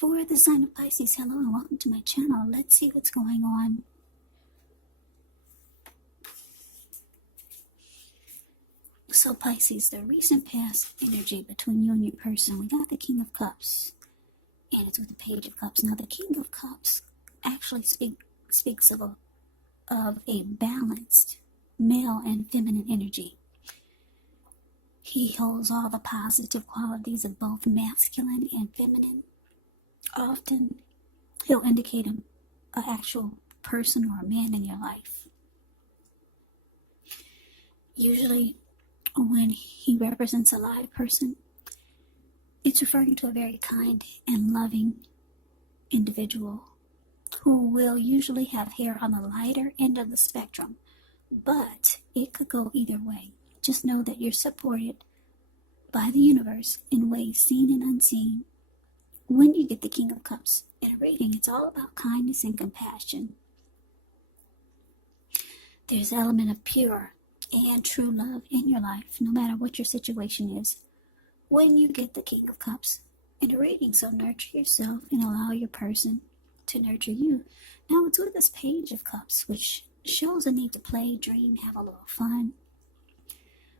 For the sign of Pisces, hello and welcome to my channel. Let's see what's going on. So Pisces, the recent past energy between you and your person, we got the King of Cups, and it's with the Page of Cups. Now the King of Cups actually speaks of a balanced male and feminine energy. He holds all the positive qualities of both masculine and feminine. Often he'll indicate an actual person or a man in your life. Usually when he represents a live person, it's referring to a very kind and loving individual who will usually have hair on the lighter end of the spectrum, but it could go either way. Just know that you're supported by the universe in ways seen and unseen. When you get the King of Cups in a reading, it's all about kindness and compassion. There's an element of pure and true love in your life, no matter what your situation is, when you get the King of Cups in a reading. So nurture yourself and allow your person to nurture you. Now it's with this Page of Cups, which shows a need to play, dream, have a little fun.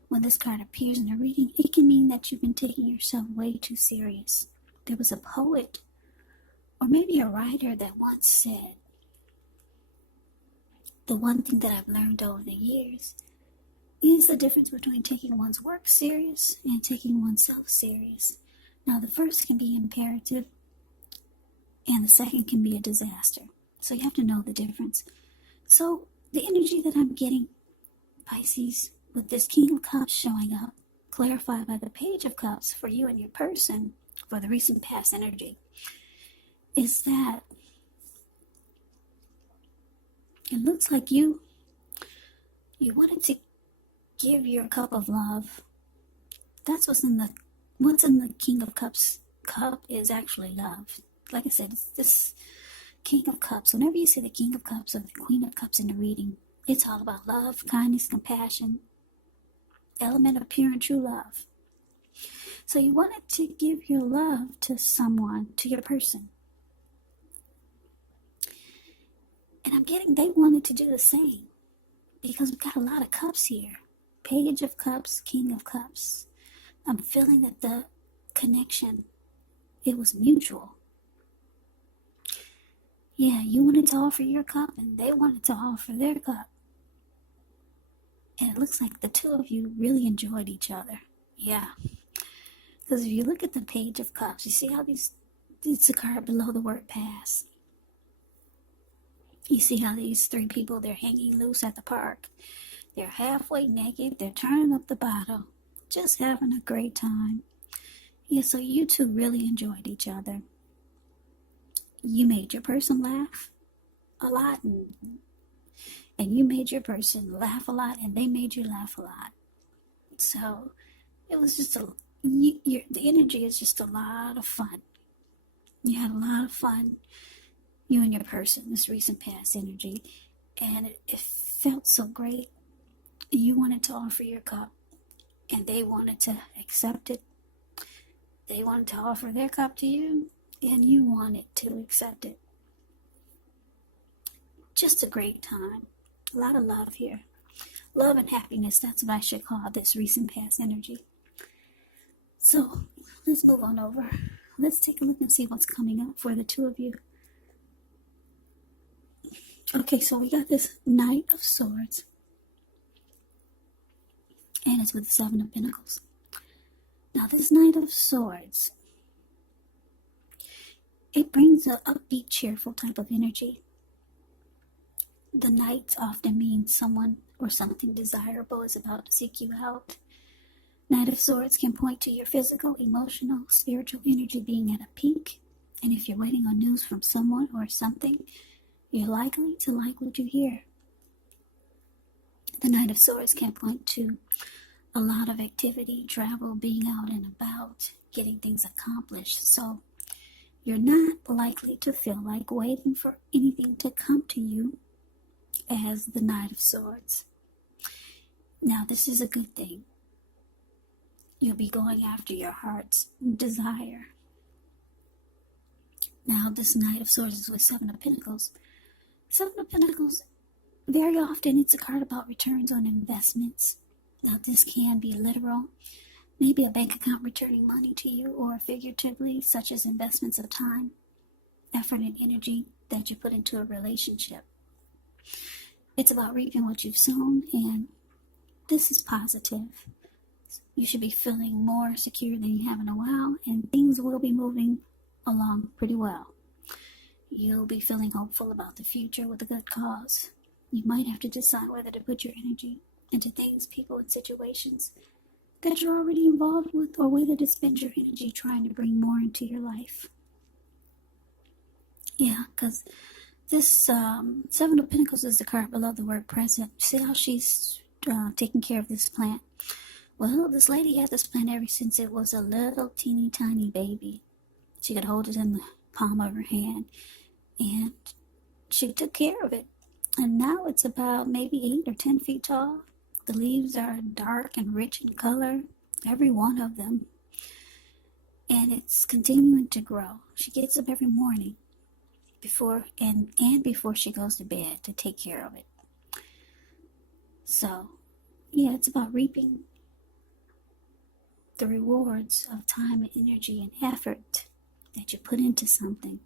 When this card appears in a reading, it can mean that you've been taking yourself way too serious. There was a poet, or maybe a writer, that once said, the one thing that I've learned over the years is the difference between taking one's work serious and taking oneself serious. Now, the first can be imperative, and the second can be a disaster. So you have to know the difference. So the energy that I'm getting, Pisces, with this King of Cups showing up, clarified by the Page of Cups for you and your person, for the recent past energy, is that it looks like you wanted to give your cup of love. That's what's in the King of Cups cup is actually love. Like I said, it's this King of Cups. Whenever you see the King of Cups or the Queen of Cups in the reading, it's all about love, kindness, compassion, element of pure and true love. So you wanted to give your love to someone, to your person. And I'm getting they wanted to do the same, because we've got a lot of cups here. Page of Cups, King of Cups. I'm feeling that the connection, it was mutual. Yeah, you wanted to offer your cup and they wanted to offer their cup. And it looks like the two of you really enjoyed each other. Yeah. Because if you look at the Page of Cups, you see how it's a card below the word pass. You see how these three people, they're hanging loose at the park. They're halfway naked. They're turning up the bottle. Just having a great time. Yeah, so you two really enjoyed each other. You made your person laugh a lot. And you made your person laugh a lot. And they made you laugh a lot. So it was just the energy is just a lot of fun. You had a lot of fun, you and your person, this recent past energy. And it felt so great. You wanted to offer your cup, and they wanted to accept it. They wanted to offer their cup to you, and you wanted to accept it. Just a great time. A lot of love here. Love and happiness, that's what I should call this recent past energy. So, let's move on over. Let's take a look and see what's coming up for the two of you. Okay, so we got this Knight of Swords. And it's with the Seven of Pentacles. Now, this Knight of Swords, it brings an upbeat, cheerful type of energy. The Knights often mean someone or something desirable is about to seek you out. Knight of Swords can point to your physical, emotional, spiritual energy being at a peak. And if you're waiting on news from someone or something, you're likely to like what you hear. The Knight of Swords can point to a lot of activity, travel, being out and about, getting things accomplished. So you're not likely to feel like waiting for anything to come to you as the Knight of Swords. Now, this is a good thing. You'll be going after your heart's desire. Now, this Knight of Swords is with Seven of Pentacles. Seven of Pentacles, very often it's a card about returns on investments. Now, this can be literal, maybe a bank account returning money to you, or figuratively, such as investments of time, effort, and energy that you put into a relationship. It's about reaping what you've sown, and this is positive. You should be feeling more secure than you have in a while, and things will be moving along pretty well. You'll be feeling hopeful about the future with a good cause. You might have to decide whether to put your energy into things, people, and situations that you're already involved with, or whether to spend your energy trying to bring more into your life. Yeah, because this Seven of Pentacles is the card below the word present. See how she's taking care of this plant? Well, this lady had this plant ever since it was a little teeny tiny baby. She could hold it in the palm of her hand, and she took care of it. And now it's about maybe 8 or 10 feet tall. The leaves are dark and rich in color, every one of them. And it's continuing to grow. She gets up every morning before she goes to bed to take care of it. So, yeah, it's about reaping the rewards of time and energy and effort that you put into something.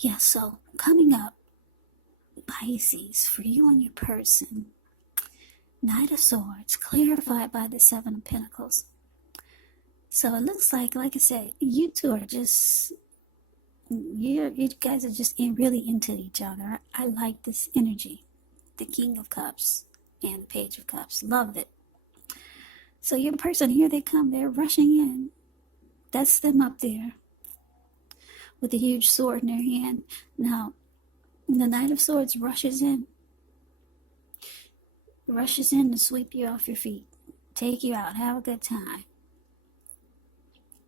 Yeah, so coming up, Pisces, for you and your person, Knight of Swords, clarified by the Seven of Pentacles. So it looks like I said, you two are just, you guys are just really into each other. I like this energy. The King of Cups and the Page of Cups. Love it. So your person, here they come. They're rushing in. That's them up there with a huge sword in their hand. Now, the Knight of Swords rushes in to sweep you off your feet, take you out, have a good time.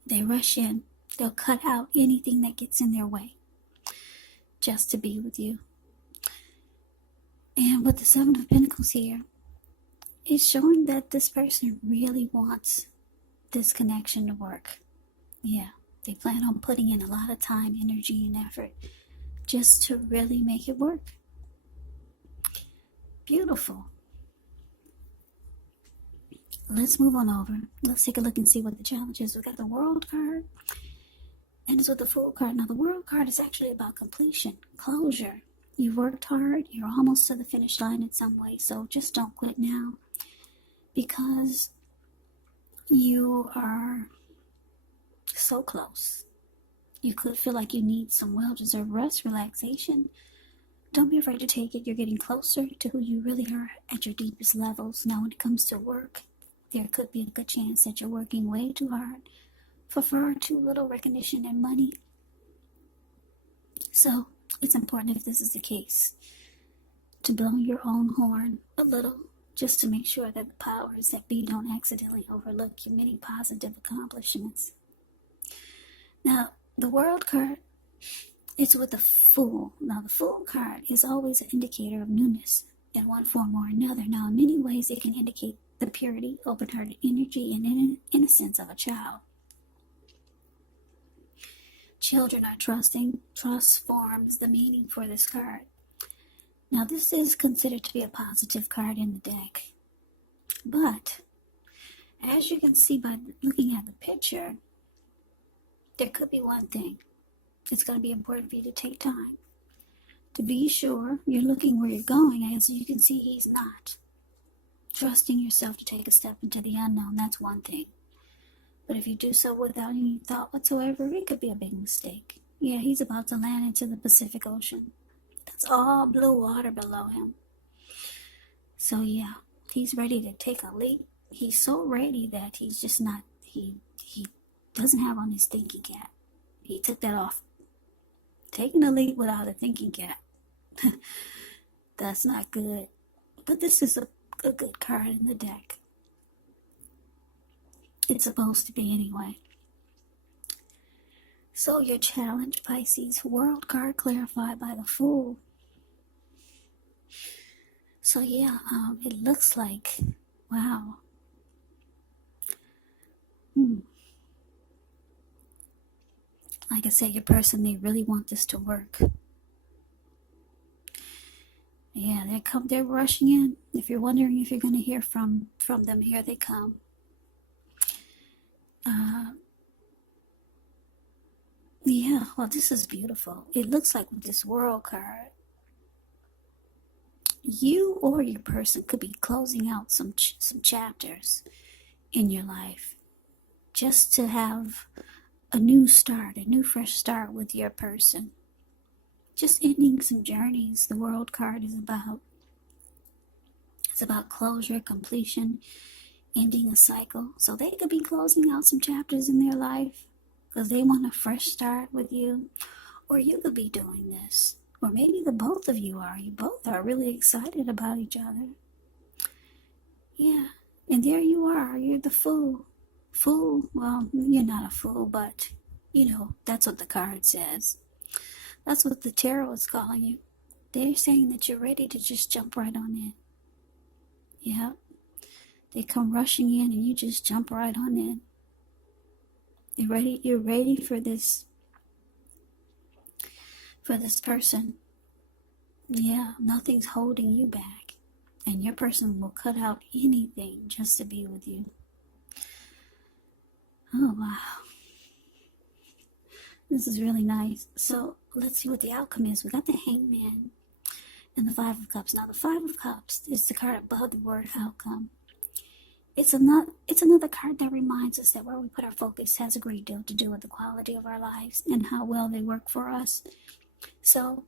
They rush in. They'll cut out anything that gets in their way just to be with you. And with the Seven of Pentacles here, it's showing that this person really wants this connection to work. Yeah, they plan on putting in a lot of time, energy, and effort just to really make it work. Beautiful. Let's move on over. Let's take a look and see what the challenge is. We've got the World card, and it's with the Fool card. Now, the World card is actually about completion, closure. You worked hard. You're almost to the finish line in some way, so just don't quit now, because you are so close. You could feel like you need some well-deserved rest, relaxation. Don't be afraid to take it. You're getting closer to who you really are at your deepest levels. Now, when it comes to work, there could be a good chance that you're working way too hard for far too little recognition and money. So, it's important, if this is the case, to blow your own horn a little, just to make sure that the powers that be don't accidentally overlook your many positive accomplishments. Now, the World card, it's with the Fool. Now, the Fool card is always an indicator of newness in one form or another. Now, in many ways, it can indicate the purity, open-hearted energy, and innocence of a child. Children are trusting. Trust forms the meaning for this card. Now, this is considered to be a positive card in the deck. But, as you can see by looking at the picture, there could be one thing. It's going to be important for you to take time to be sure you're looking where you're going. As you can see, he's not. Trusting yourself to take a step into the unknown, that's one thing. But if you do so without any thought whatsoever, it could be a big mistake. Yeah, he's about to land into the Pacific Ocean. That's all blue water below him. So yeah, he's ready to take a leap. He's so ready that he's just not, he doesn't have on his thinking cap. He took that off. Taking a leap without a thinking cap. That's not good. But this is a good card in the deck. It's supposed to be anyway. So your challenge, Pisces, World card clarified by the Fool. So yeah, it looks like, wow. like I said, your person, they really want this to work. Yeah, they're rushing in. If you're wondering if you're going to hear from them, here they come. Yeah, well, this is beautiful. It looks like with this World card, you or your person could be closing out some chapters in your life, just to have a new start, a new fresh start with your person. Just ending some journeys. The World card is about. It's about closure, completion, ending a cycle. So they could be closing out some chapters in their life because they want a fresh start with you. Or you could be doing this. Or maybe the both of you are. You both are really excited about each other. Yeah. And there you are. You're the fool. Fool. Well, you're not a fool, but, that's what the card says. That's what the tarot is calling you. They're saying that you're ready to just jump right on in. Yeah. They come rushing in and you just jump right on in. You're ready for this person. Yeah, nothing's holding you back. And your person will cut out anything just to be with you. Oh, wow. This is really nice. So let's see what the outcome is. We got the Hangman and the Five of Cups. Now the Five of Cups is the card above the word outcome. It's another card that reminds us that where we put our focus has a great deal to do with the quality of our lives and how well they work for us. So,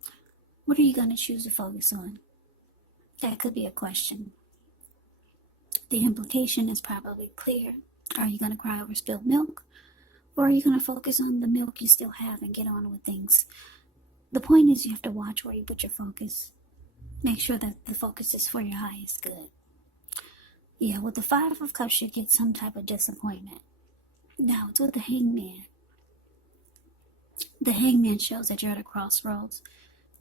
what are you going to choose to focus on? That could be a question. The implication is probably clear. Are you going to cry over spilled milk? Or are you going to focus on the milk you still have and get on with things? The point is you have to watch where you put your focus. Make sure that the focus is for your highest good. Yeah, with the Five of Cups, you get some type of disappointment. Now, it's with the Hangman. The Hangman shows that you're at a crossroads.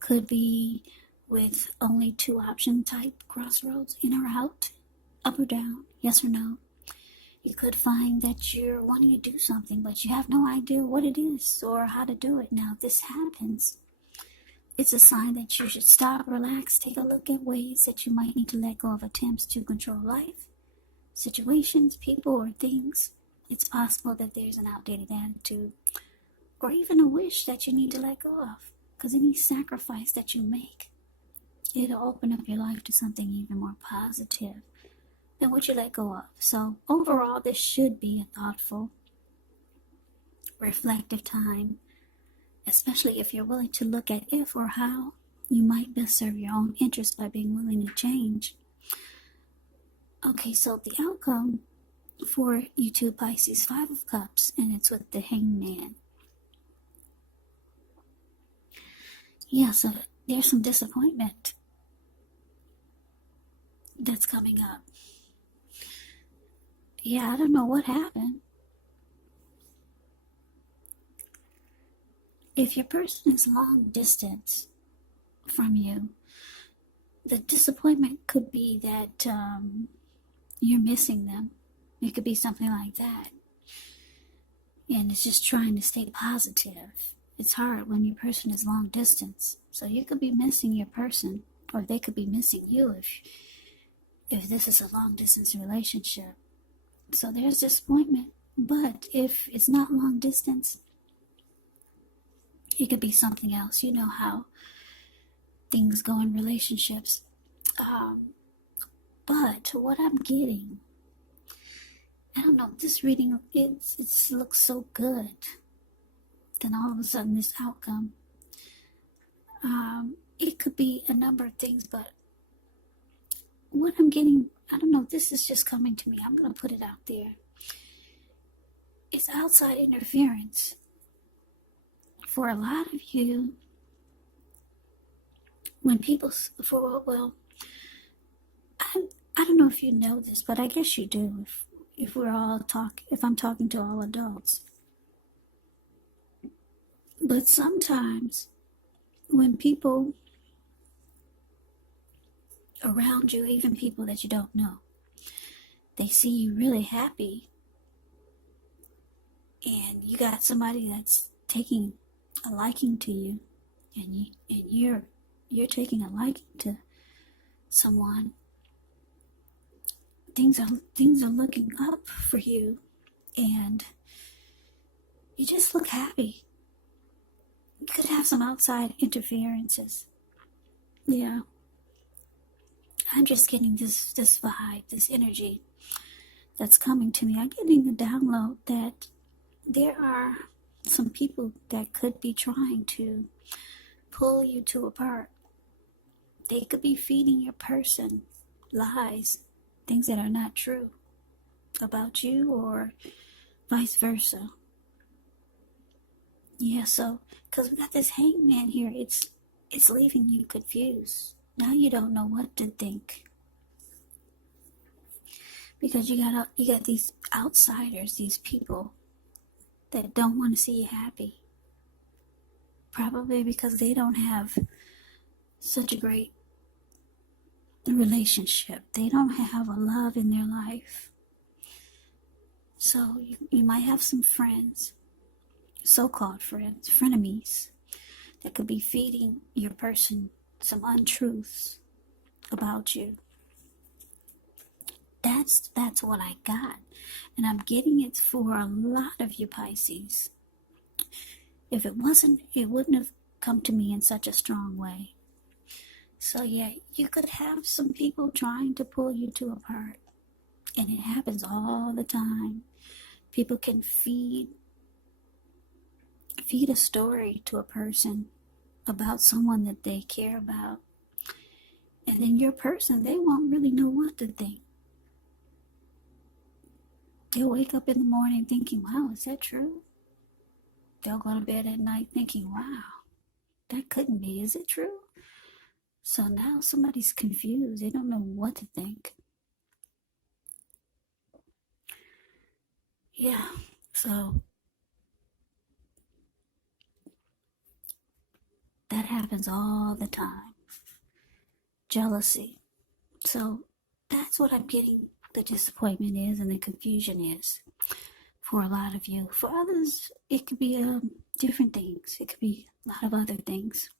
Could be with only two option type crossroads, in or out, up or down, yes or no. You could find that you're wanting to do something, but you have no idea what it is or how to do it. Now, if this happens, it's a sign that you should stop, relax, take a look at ways that you might need to let go of attempts to control life, situations, people, or things. It's possible that there's an outdated attitude or even a wish that you need to let go of, because any sacrifice that you make, it'll open up your life to something even more positive than what you let go of. So overall, this should be a thoughtful, reflective time, especially if you're willing to look at if or how you might best serve your own interests by being willing to change. Okay, so the outcome for you two Pisces, Five of Cups, and it's with the Hangman. Yeah, so there's some disappointment that's coming up. Yeah, I don't know what happened. If your person is long distance from you, the disappointment could be that you're missing them. It could be something like that. And it's just trying to stay positive. It's hard when your person is long distance. So you could be missing your person, or they could be missing you if this is a long distance relationship. So there's disappointment. But if it's not long distance, it could be something else. You know how things go in relationships. But what I'm getting, I don't know, this reading, it looks so good. Then all of a sudden this outcome, it could be a number of things, but what I'm getting, I don't know, this is just coming to me. I'm going to put it out there. It's outside interference. For a lot of you, when people, I don't know if you know this, but I guess you do if I'm talking to all adults. But sometimes when people around you, even people that you don't know, they see you really happy and you got somebody that's taking a liking to you, and you're taking a liking to someone. Things are looking up for you, and you just look happy. You could have some outside interferences. Yeah. I'm just getting this vibe, this energy that's coming to me. I'm getting a download that there are some people that could be trying to pull you two apart. They could be feeding your person lies, things that are not true about you, or vice versa. Yeah, so because we got this hangman here, it's leaving you confused. Now you don't know what to think, because you got these outsiders, these people that don't want to see you happy. Probably because they don't have such a great relationship. They don't have a love in their life. So you might have some friends, so-called friends, frenemies, that could be feeding your person some untruths about you. That's what I got. And I'm getting it for a lot of you Pisces. If it wasn't, it wouldn't have come to me in such a strong way. So yeah, you could have some people trying to pull you two apart. And it happens all the time. People can feed a story to a person about someone that they care about. And then your person, they won't really know what to think. They'll wake up in the morning thinking, wow, is that true? They'll go to bed at night thinking, wow, that couldn't be, is it true? So now somebody's confused. They don't know what to think. Yeah, so that happens all the time. Jealousy. So that's what I'm getting the disappointment is and the confusion is for a lot of you. For others, it could be different things. It could be a lot of other things.